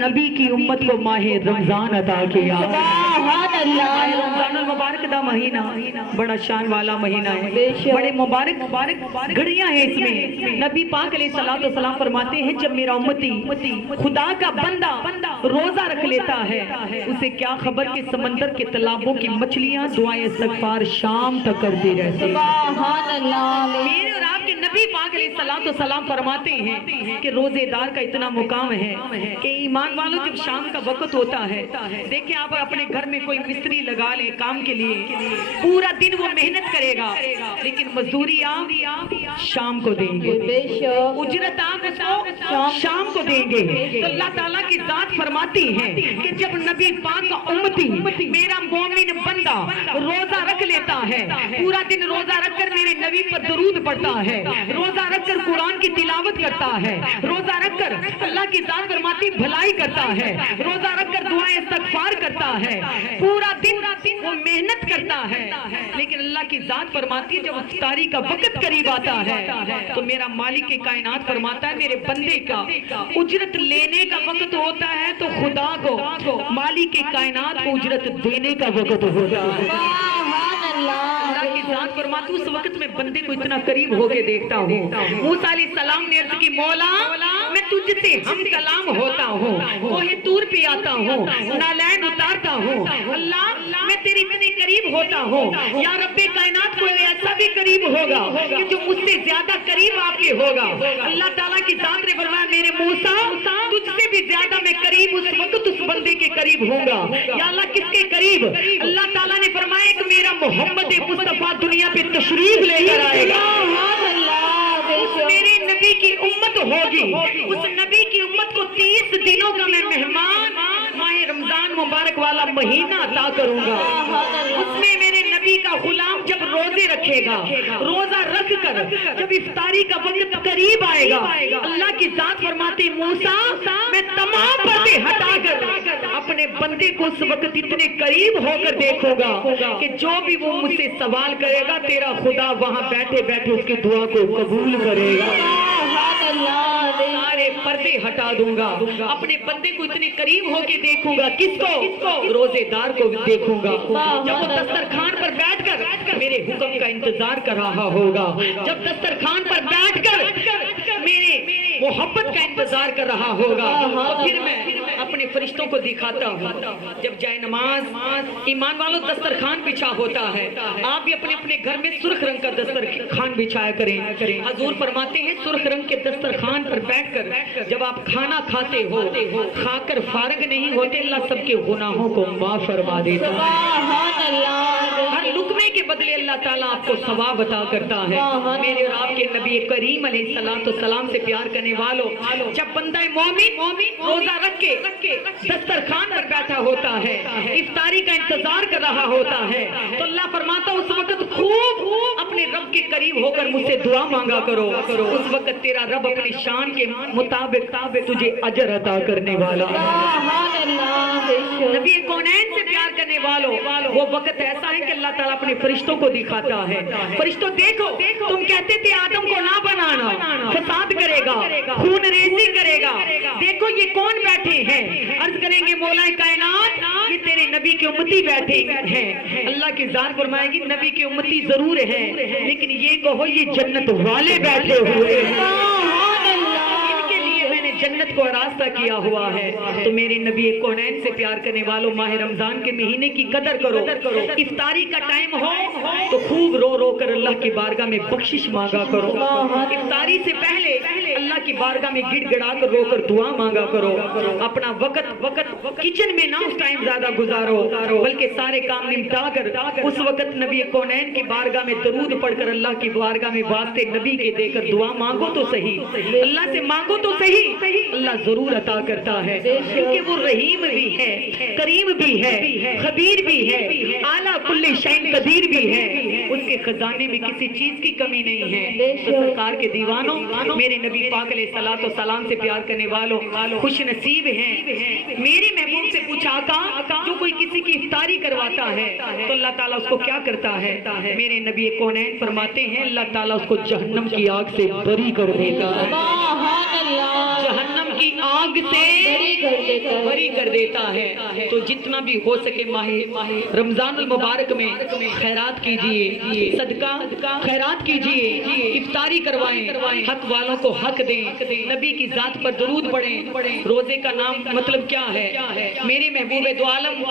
نبی کی امت کو ماہ رمضان عطا کیا۔ سبحان اللہ۔ رمضان المبارک دا مہینہ بڑا شان والا مہینہ ہے، بڑے مبارک گھڑیاں ہیں اس میں۔ نبی پاک علیہ السلام فرماتے ہیں جب میرا امتی خدا کا بندہ روزہ رکھ لیتا ہے اسے کیا خبر کہ سمندر کے تالابوں کی مچھلیاں دعائیں استغفار شام تک کرتی رہتی ہیں۔ سبحان اللہ۔ میرے اور آپ کے نبی پاک علیہ السلام فرماتے ہیں کہ روزے دار کا اتنا مقام ہے کہ ایمان والوں جب شام کا وقت ہوتا ہے، دیکھیں آپ اپنے گھر میں کوئی مستری لگا لیں کام کے لیے، پورا دن وہ محنت کرے گا لیکن مزدوری آپ شام کو دیں گے، اجرت آپ اس کو شام کو دیں گے۔ تو اللہ تعالیٰ کی ذات فرماتی ہے کہ جب نبی پاک کا امتی میرا مومن بندہ روزہ رکھ لیتا ہے، پورا دن روزہ رکھ کر میرے نبی پر درود پڑھتا ہے، روزہ رکھ کر قرآن کی تلاوت کرتا ہے، روزہ رکھ کر اللہ کی ذات فرماتی بھلائی کرتا ہے، روزہ رکھ کر دعائیں استغفار کرتا ہے، پورا دن وہ محنت کرتا ہے، لیکن اللہ کی ذات فرماتی ہے جب افطاری کا وقت قریب آتا ہے تو میرا مالک کے کائنات فرماتا ہے میرے بندے کا اجرت لینے کا وقت ہوتا ہے تو خدا کو مالک کے کائنات کو اجرت دینے کا وقت ہوتا ہے۔ اللہ کی ذات فرماتی اس وقت میں بندے کو اتنا قریب ہو کے دیکھتا ہوں۔ موسیٰ علیہ السلام نے عرض کی مولا میں تجھ سے ہم کلام ہوتا ہوں، کوہ طور پہ آتا ہوں، نالین اتارتا ہوں، اللہ میں تیری اتنے قریب ہوتا ہوں، یا رب کائنات کوئی ایسا بھی قریب ہوگا کہ جو مجھ سے زیادہ قریب آپ کے ہوگا۔ اللہ تعالیٰ کی ذات نے فرمایا میرے موسیٰ تجھ سے بھی زیادہ میں قریب اس وقت اس بندے کے قریب ہوں گا۔ یا اللہ کس کے قریب؟ اللہ تعالیٰ نے فرمایا کہ میرا محمد مصطفیٰ دنیا پہ تشریف لے کر آئے گا، میرے نبی کی امت ہوگی، اس نبی کی امت کو 30 دنوں کا میں مہمان ماہ رمضان مبارک والا مہینہ عطا کروں گا۔ اس میں میرے نبی کا غلام جب روزے رکھے گا، روزہ رکھ کر جب افطاری کا وقت قریب آئے گا، اللہ کی ذات فرماتے موسیٰ میں تمام پردے ہٹا کر اپنے بندے کو اس وقت اتنے قریب ہو کر دیکھوں گا کہ جو بھی وہ مجھ سے سوال کرے گا تیرا خدا وہاں بیٹھے بیٹھے اس کی دعا کو قبول کرے گا۔ سارے پردے ہٹا دوں گا، اپنے بندے کو اتنے قریب ہو کے دیکھوں گا، کس کو؟ روزے دار کو دیکھوں گا جب وہ دسترخوان پر بیٹھ کر میرے حکم کا انتظار کر رہا ہوگا، جب دسترخوان پر بیٹھ کر میرے محبت کا انتظار کر رہا ہوگا تو پھر میں اپنے فرشتوں کو دکھاتا ہوں۔ جب جائے نماز ایمان والوں دسترخوان بچھا ہوتا ہے، آپ بھی اپنے اپنے گھر میں سرخ رنگ کا دسترخوان بچھایا کریں۔ حضور فرماتے ہیں سرخ رنگ کے دسترخوان پر بیٹھ کر جب آپ کھانا کھاتے ہو کھا کر فارغ نہیں ہوتے اللہ سب کے گناہوں کو معاف فرما دیتا ہے، ہر لقمے کے بدلے اللہ تعالیٰ آپ کو ثواب عطا کرتا ہے۔ میرے اور آپ کے نبی کریم علیہ السلام سے پیار کرنے والوں جب بندہ مومن روزہ رکھ کے دسترخوان پر بیٹھا ہوتا ہے، افطاری کا انتظار کر رہا ہوتا ہے تو اللہ فرماتا اس وقت خوب اپنے رب کے قریب ہو کر مجھ سے دعا مانگا کرو، اس وقت تیرا رب اپنی شان کے مطابق تجھے اجر عطا کرنے والا نبی کونین سے پیار کرنے والوں وہ وقت ایسا ہے کہ اللہ تعالیٰ اپنے فرشتوں کو دکھاتا ہے، فرشتوں دیکھو تم کہتے تھے آدم کو نہ بنانا، فساد کرے گا، خون ریزی کرے گا، دیکھو یہ کون بیٹھے ہیں؟ عرض کریں گے مولا کائنات یہ تیرے نبی کے امتی بیٹھے ہیں۔ اللہ کی ذات فرمائے گی نبی کے امتی ضرور ہیں لیکن یہ کہو یہ جنت والے بیٹھے ہوئے ہیں، جنت کو راستہ کیا ہوا ہے۔ تو میرے نبی کونین سے پیار کرنے والوں ماہ رمضان کے مہینے کی قدر کرو، افطاری کا ٹائم ہو تو خوب رو رو کر اللہ کی بارگاہ میں بخشش مانگا کرو، افطاری سے پہلے اللہ کی بارگاہ میں گڑ گڑا کر رو کر دعا مانگا کرو، اپنا وقت کچن میں نہ اس ٹائم زیادہ گزارو بلکہ سارے کام نمٹا کر اس وقت نبی کونین کی بارگاہ میں درود پڑھ کر اللہ کی بارگاہ میں واسطے نبی کے دے کر دعا مانگو تو صحیح، اللہ سے مانگو تو صحیح، اللہ ضرور عطا کرتا ہے کیونکہ وہ رحیم بھی ہے، کریم بھی ہے، خبیر بھی ہے، اعلیٰ کل شیء قدیر بھی ہے، اس کے خزانے میں کسی چیز کی کمی نہیں ہے۔ تو سرکار کے دیوانوں میرے نبی پاک علیہ السلام سے پیار کرنے والوں خوش نصیب ہیں۔ میرے محبوب سے پوچھا آقا جو کوئی کسی کی افطاری کرواتا ہے تو اللہ تعالیٰ اس کو کیا کرتا ہے؟ میرے نبی کونین فرماتے ہیں اللہ تعالیٰ اس کو جہنم کی آگ سے بری کر دیتا ہے، جہنم کی آگ سے کر دیتا ہے. تو جتنا بھی ہو سکے ماہ رمضان المبارک میں خیرات کیجئے, صدقہ خیرات کیجئے, افطاری کروائیں, حق والوں کو حق دیں, نبی کی ذات پر درود پڑھیں. روزے کا نام مطلب کیا ہے؟ میرے محبوب دو عالم